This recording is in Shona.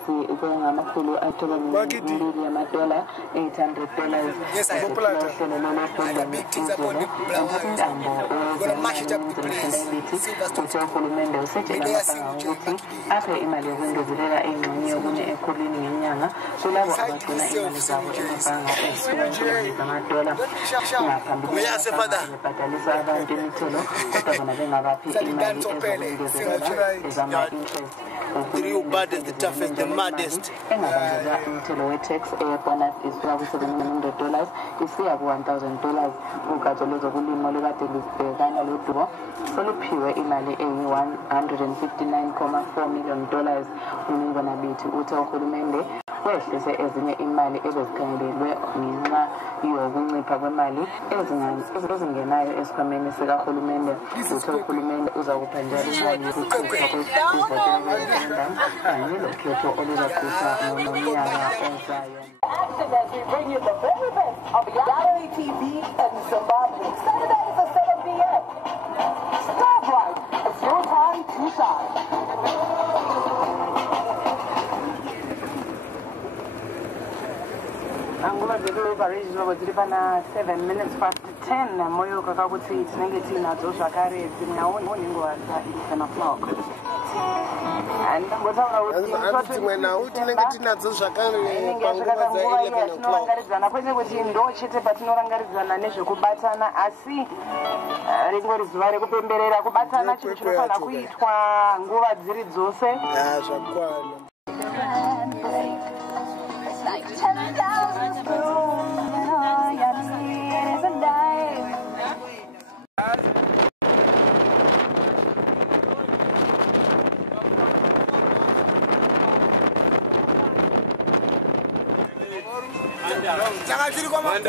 ngaphansi kwengamakhulu $800 $800. Yes, I am. Big things upon the gonna mash it up the place. Uhulumende usetshela ukuthi aphe imali yokwengezela engxenye yokunye ekhulwini ngenyanga kulabo abagcina imali zabo emabhanga $800 ngaphambili bebhadalisa abantu imithelo kodwa bona bengabaphi imali ezokwengezela ezama-interest. The toughest, the maddest. Engabangela umthelo we-tax bonus isuka ku$700 isiya ku$1,000. Ugatsha lwezokulima olukade lubhekana lodumo soluphiwe imali eyi-$159.4 million. Umniningwane bithi uthe uhulumende wehlise ezinye imali ebezikhangelelwe ngenxa yokuncipha kwemali ezingenayo esikhwameni sikahulumende. Uthe uhulumende uzakuphandela imali yokuqhutshwa kwezivotela kanye lokhetho oluzaqhutshwa ngonyaka ozayo. As we bring you the very best of reality TV in Zimbabwe. Saturdays at 7 p.m. Starbright, it's your time to shine. Angola Developer Regional Dripana 7 minutes past 10. Moyo Kakabuti, Snagati, Joshua Kari, Zingaon, at 10 o'clock. And what I was when I would let it not so shakari. I put it with him, don't shit, but no longer than a nation could batana. I see Ringo is very good. Pembera Kubatana, Chipana, Kuitwa, Ngova Zirizose. Like 10,000 spoons, all you need is a dime. Jangan jadi kau makan.